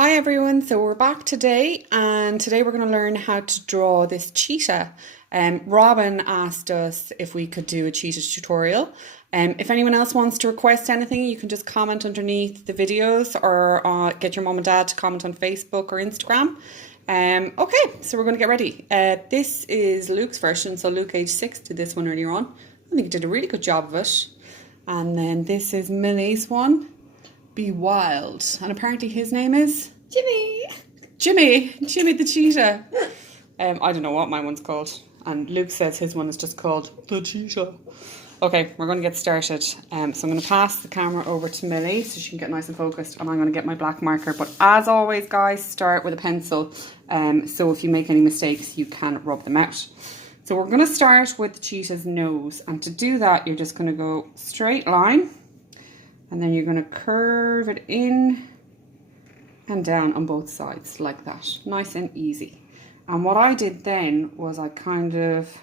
Hi everyone, so we're back today and today we're going to learn how to draw this cheetah. Robin asked us if we could do a cheetah tutorial. If anyone else wants to request anything, you can just comment underneath the videos or get your mum and dad to comment on Facebook or Instagram. Okay, so we're going to get ready. This is Luke's version, so Luke age 6 did this one earlier on. I think he did a really good job of it. And then this is Millie's one. Be Wild, and apparently his name is Jimmy the cheetah. I don't know what my one's called, and Luke says his one is just called the cheetah. Okay, we're going to get started. So I'm going to pass the camera over to Millie so she can get nice and focused, and I'm going to get my black marker. But as always, guys, start with a pencil. So if you make any mistakes, you can rub them out. So we're going to start with the cheetah's nose, and to do that, you're just going to go straight line. And then you're going to curve it in and down on both sides like that. Nice and easy. And what I did then was I kind of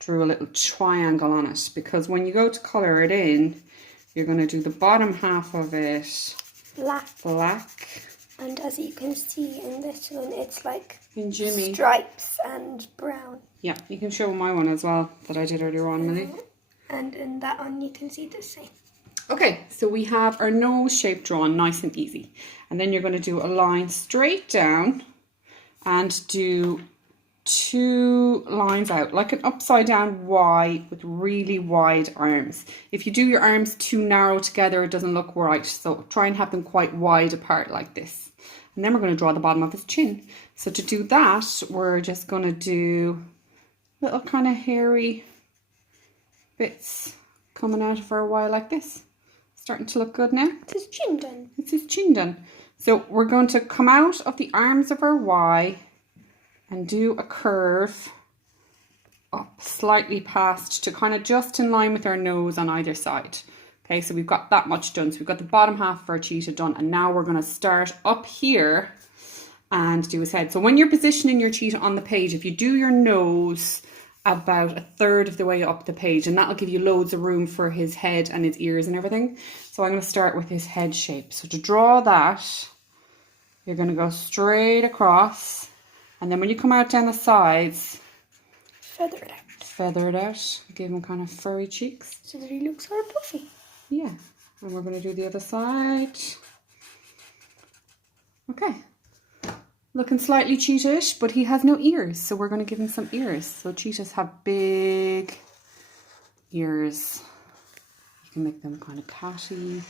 drew a little triangle on it, because when you go to colour it in, you're going to do the bottom half of it black. And as you can see in this one, it's like in Jimmy stripes and brown. Yeah, you can show my one as well that I did earlier on, Millie. And in that one you can see the same. Okay, so we have our nose shape drawn nice and easy. And then you're going to do a line straight down and do 2 lines out, like an upside down Y with really wide arms. If you do your arms too narrow together, it doesn't look right. So try and have them quite wide apart like this. And then we're going to draw the bottom of his chin. So to do that, we're just going to do little kind of hairy bits coming out of our Y like this. Starting to look good now. It's his chin done. It's his chin done. So we're going to come out of the arms of our Y and do a curve up slightly past to kind of just in line with our nose on either side. Okay, so we've got that much done. So we've got the bottom half of our cheetah done, and now we're going to start up here and do his head. So when you're positioning your cheetah on the page, if you do your nose about 1/3 of the way up the page, and that'll give you loads of room for his head and his ears and everything. So I'm going to start with his head shape. So to draw that, you're going to go straight across, and then when you come out down the sides, feather it out, give him kind of furry cheeks so that he looks all puffy. Yeah, and we're going to do the other side. Okay. Looking slightly cheetah-ish, but he has no ears, so we're going to give him some ears. So cheetahs have big ears. You can make them kind of catty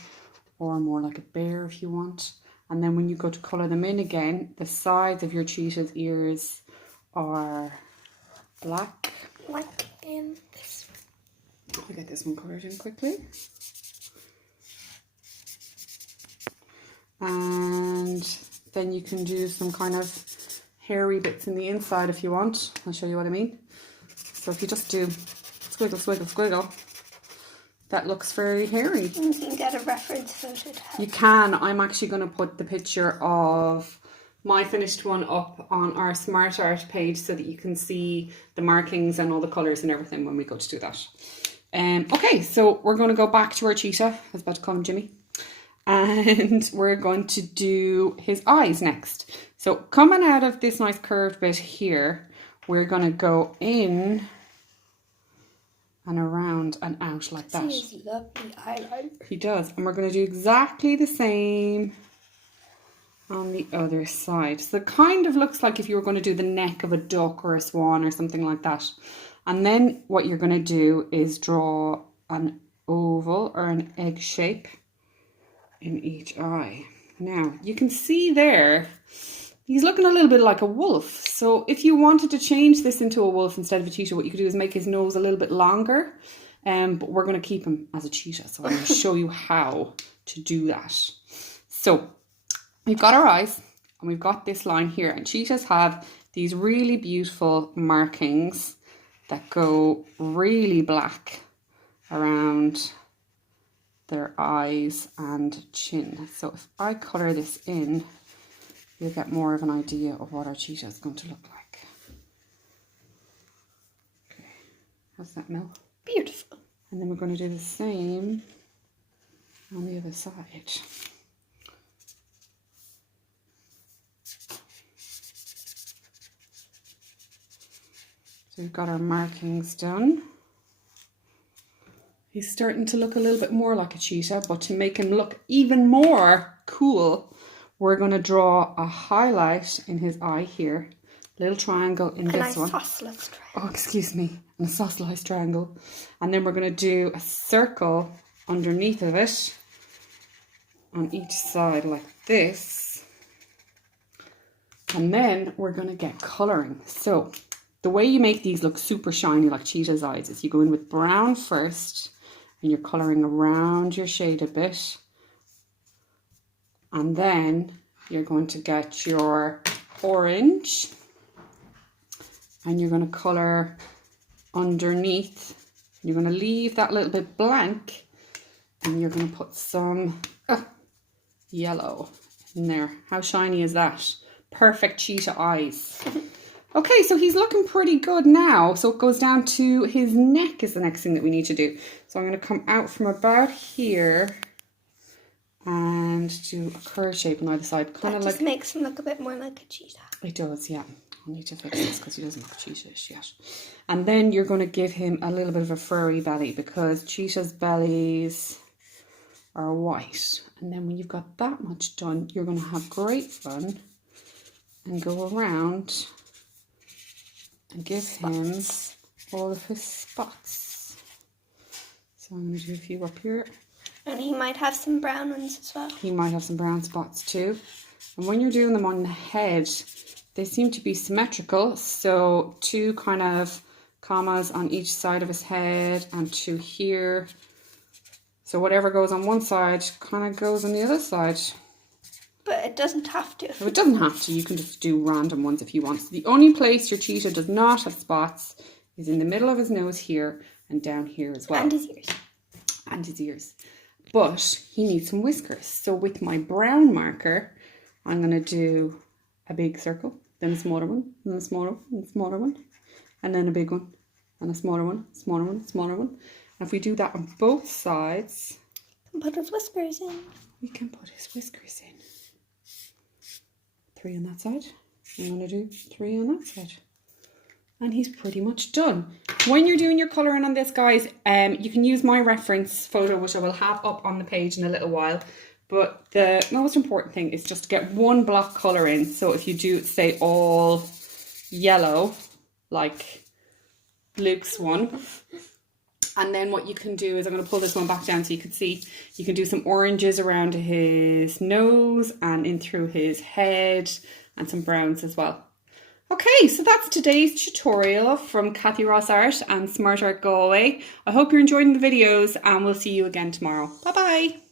or more like a bear if you want. And then when you go to colour them in again, the sides of your cheetah's ears are black. Like in this one. I'll get this one coloured in quickly. And then you can do some kind of hairy bits in the inside if you want. I'll show you what I mean. So if you just do squiggle, squiggle, squiggle, that looks very hairy. You can get a reference photo. You can. I'm actually going to put the picture of my finished one up on our Smart Art page so that you can see the markings and all the colours and everything when we go to do that. Okay, so we're going to go back to our cheetah. I was about to call him Jimmy. And we're going to do his eyes next. So coming out of this nice curved bit here, we're going to go in and around and out like that. He's lovely eyeliner. He does. And we're going to do exactly the same on the other side. So it kind of looks like if you were going to do the neck of a duck or a swan or something like that. And then what you're going to do is draw an oval or an egg shape in each eye. Now you can see there he's looking a little bit like a wolf. So if you wanted to change this into a wolf instead of a cheetah, what you could do is make his nose a little bit longer. But we're going to keep him as a cheetah, so I'm going to show you how to do that. So we've got our eyes and we've got this line here, and cheetahs have these really beautiful markings that go really black around their eyes and chin. So if I colour this in, you'll get more of an idea of what our cheetah is going to look like. Okay, how's that, Mel? Beautiful. And then we're going to do the same on the other side. we've got our markings done. He's starting to look a little bit more like a cheetah, but to make him look even more cool, we're going to draw a highlight in his eye here. Little triangle in this one. Isosceles triangle. Oh, excuse me. An isosceles triangle. And then we're going to do a circle underneath of it on each side like this. And then we're going to get colouring. So the way you make these look super shiny like cheetah's eyes is you go in with brown first and you're colouring around your shade a bit. And then you're going to get your orange and you're going to colour underneath. You're going to leave that little bit blank and you're going to put some yellow in there. How shiny is that? Perfect cheetah eyes. Okay, so he's looking pretty good now. So it goes down to his neck is the next thing that we need to do. So I'm going to come out from about here and do a curve shape on either side. Kind of like makes him look a bit more like a cheetah. It does, yeah. I'll need to fix this because he doesn't look cheetah-ish yet. And then you're going to give him a little bit of a furry belly because cheetah's bellies are white. And then when you've got that much done, you're going to have great fun and go around and give him all of his spots. So I'm going to do a few up here. And he might have some brown ones as well. He might have some brown spots too. And when you're doing them on the head, they seem to be symmetrical. So 2 kind of commas on each side of his head and 2 here. So whatever goes on one side kind of goes on the other side. But it doesn't have to. So it doesn't have to. You can just do random ones if you want. So the only place your cheetah does not have spots is in the middle of his nose here and down here as well. And his ears. And his ears. But he needs some whiskers. So with my brown marker, I'm going to do a big circle, then a smaller one, and a smaller one, and a smaller one, and then a big one, and a smaller one, smaller one, smaller one. And if we do that on both sides, we can put his whiskers in. We can put his whiskers in. 3 on that side. I'm going to do 3 on that side. And he's pretty much done. When you're doing your colouring on this, guys, you can use my reference photo, which I will have up on the page in a little while. But the most important thing is just to get one block colour in. So if you do, say, all yellow, like Luke's one. And then what you can do is, I'm going to pull this one back down so you can see, you can do some oranges around his nose and in through his head and some browns as well. Okay, so that's today's tutorial from Kathy Ross Art and Smart Art Galway. I hope you're enjoying the videos and we'll see you again tomorrow. Bye bye.